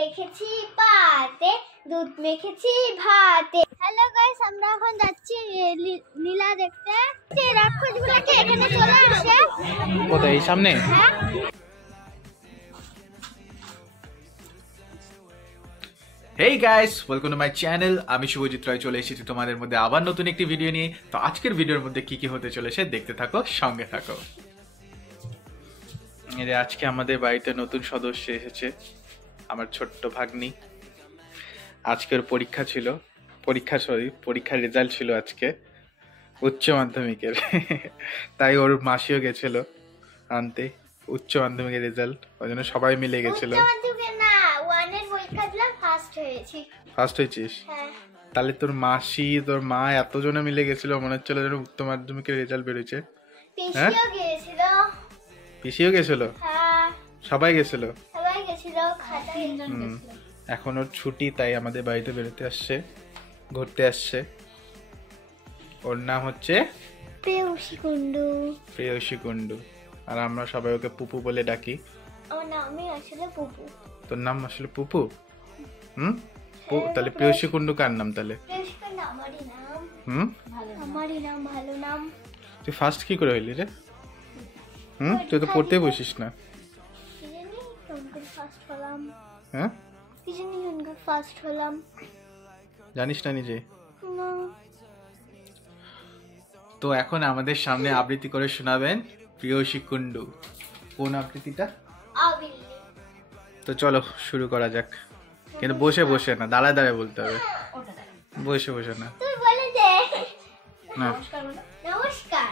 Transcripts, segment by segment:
রেখেছি পাতে, দুধ মেখেছি ভাতে। হ্যালো গাইস, আমরা এখন যাচ্ছি লীলা দেখতে। এই রাক্ষসগুলোকে এখানে চলে আসে। কোথায়? এই সামনে? হ্যাঁ। Hey guys, welcome to my channel. আমি শুভজিৎ রায় চলে এসেছি তোমাদের মধ্যে আবার নতুন একটি ভিডিও নিয়ে। তো আজকের ভিডিওর মধ্যে কি কি হতে চলেছে দেখতে থাকো, সঙ্গে থাকো। আজকে আমাদের বাড়িতে নতুন সদস্য এসেছে, আমার ছোট্ট ভাগ্নি। আজকের পরীক্ষার রেজাল্ট ছিল আজকে উচ্চ মাধ্যমিকের। তাই ওর মাসিও গেছিল আনতে উচ্চ মাধ্যমিকের রেজাল্ট, ওই জন্য সবাই মিলে গেছিল। ফার্স্ট হয়েছিস? তাহলে তোর মাসি তোর মা এতজনে মিলে গেছিল, মনে হচ্ছিল যেন উচ্চ মাধ্যমিকের রেজাল্ট বেরোচ্ছে। হ্যাঁ, পিসিও গেছিল, সবাই গেছিল। এখন ওর ছুটি, তাই আমাদের বাড়িতে বেরোতে আসছে, ঘুরতে আসছে। ওর নাম হচ্ছে প্রেয়সী কুন্ডু। প্রেয়সী কুন্ডু, আর আমরা সবাই ওকে পুপু বলে ডাকি। আমার নামই আসলে পুপু। তোর নাম আসলে পুপু? তাহলে প্রেয়সী কুন্ডু কার নাম তাহলে? প্রেয়সী কুন্ডু আমারই নাম। আমারই নাম, ভালো নাম। তুই ফার্স্ট কি করে হইলি রে? তুই তো পড়তে বসিস না। কি জানি কোনটা ফার্স্ট হলাম। হ্যাঁ, কি জানি কোনটা ফার্স্ট হলাম। জানিস না নিজে? না। তো এখন আমাদের সামনে আবৃত্তি করে শোনাবেন প্রেয়সী কুন্ডু। কোন আবৃত্তিটা? আবিল্লি। তো চলো শুরু করা যাক, কিন্তু বসে বসে না, দাঁড়ায় দাঁড়ায় বলতে হবে, বসে বসে না। তুই বলে দে না, নমস্কার।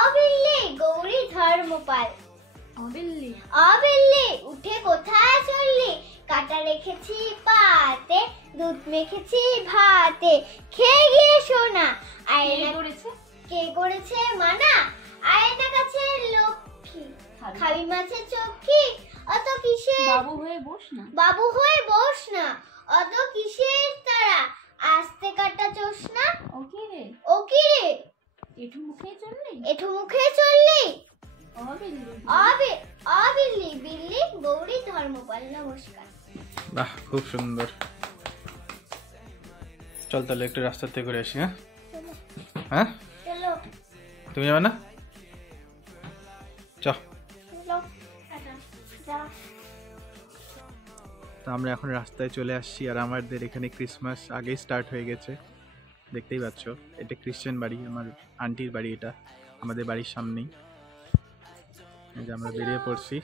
আবিল্লি গৌরী ধর্মপাল। আবিল্লি আবিল্লি উঠে কোথায় চললি? কাটা রেখেছি পাতে, দুধ মেখেছি ভাতে। খেয়ে গিয়ে শোনা। আয়না করেছে কে করেছে মানা? আয়না কাছে লক্ষ্মী, খাবি মাছের চোখি। অত কিসের বাবু হয়ে বস না, বাবু হয়ে বস না। অত কিসের তারা, আস্তে কাটা চোষনা। ও কি রে এঠু মুখে চললি। আবিল্লি বিল্লি গৌরী ধর্মপাল। নমস্কার। বাহ, খুব সুন্দর। চল তাহলে একটু রাস্তা থেকে ঘুরে আসি। হ্যাঁ, চলো। তুমি যাবে না? চল। তো আমরা এখন রাস্তায় চলে আসছি, আর আমাদের এখানে ক্রিসমাস আগেই স্টার্ট হয়ে গেছে, দেখতেই পাচ্ছ। এটা ক্রিশ্চিয়ান বাড়ি, আমার আন্টির বাড়ি, এটা আমাদের বাড়ির সামনেই। এই যে আমরা বেরিয়ে পড়ছি।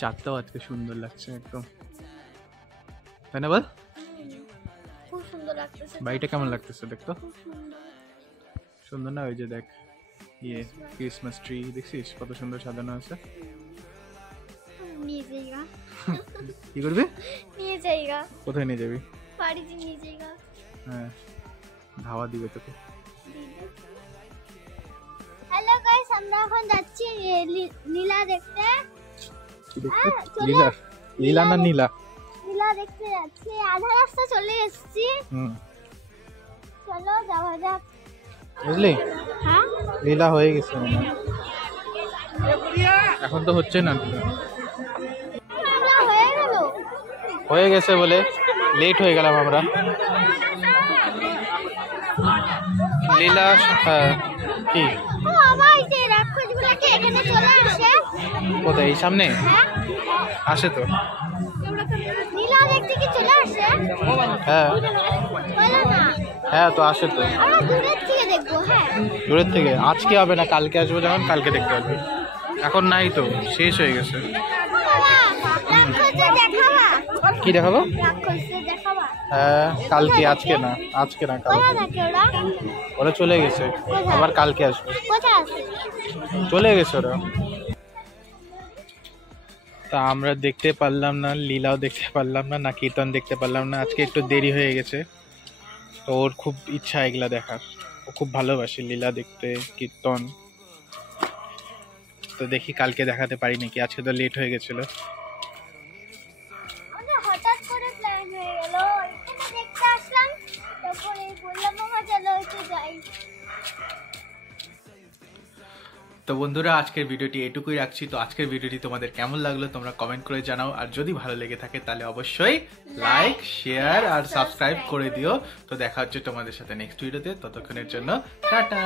চাঁদটাও আজকে সুন্দর লাগছে একদম, তাই না বল? খুব সুন্দর লাগতেছে। বাড়িটা কেমন লাগতেছে দেখতো? সুন্দর না? ওই যে দেখ, ক্রিসমাস ট্রি দেখছিস কত সুন্দর সাজানো আছে। নিয়ে যাইগা। কি করবি? নিয়ে যাইগা। কোথায় নিয়ে যাবি? বাড়িতে নিয়ে যাইগা। হ্যাঁ, ধাওয়া দিবে তোকে। হ্যালো গাইস, আমরা এখন যাচ্ছি লীলা দেখতে। কি দেখতে? লীলা? লীলা না নীলা? লীলা দেখতে যাচ্ছি, আধা রাস্তা চলে এসেছি। চলো যাওয়া যাক। বুঝলি? হ্যাঁ, লীলা হয়ে গেছে মনে হয়। এখন তো হচ্ছে না। হয়ে গেছে বলে লেট হয়ে গেলাম আমরা। লীলা? হ্যাঁ। কি? কোথায়? এই সামনে? আসে তো। হ্যাঁ হ্যাঁ, তো আসে তো। দূরের থেকে আজকে হবে না, কালকে আসবো যখন, কালকে দেখতে পারবি। এখন নাই তো, শেষ হয়ে গেছে। কি দেখাবো? হ্যাঁ, কালকে, আজকে না, আজকে না, কালকে। ওরা চলে গেছে, আবার কালকে আসবে। চলে গেছে ওরা। তা আমরা দেখতে পারলাম না, লীলাও দেখতে পারলাম না, না কীর্তন দেখতে পারলাম না। আজকে একটু দেরি হয়ে গেছে, তো ওর খুব ইচ্ছা এগুলা দেখার। ও খুব ভালোবাসে লীলা দেখতে, কীর্তন। তো দেখি কালকে দেখাতে পারি নাকি, আজকে তো লেট হয়ে গেছিল। হঠাৎ করে প্ল্যান হয়ে গেল, এখানে দেখতে আসলাম, তারপরে বললাম মামা চলো একটু যাই। তো বন্ধুরা আজকের ভিডিওটি এটুকুই রাখছি। তো আজকের ভিডিওটি তোমাদের কেমন লাগলো তোমরা কমেন্ট করে জানাও, আর যদি ভালো লেগে থাকে তাহলে অবশ্যই লাইক, শেয়ার আর সাবস্ক্রাইব করে দিও। তো দেখা হচ্ছে তোমাদের সাথে নেক্সট ভিডিওতে, ততক্ষণের জন্য টাটা।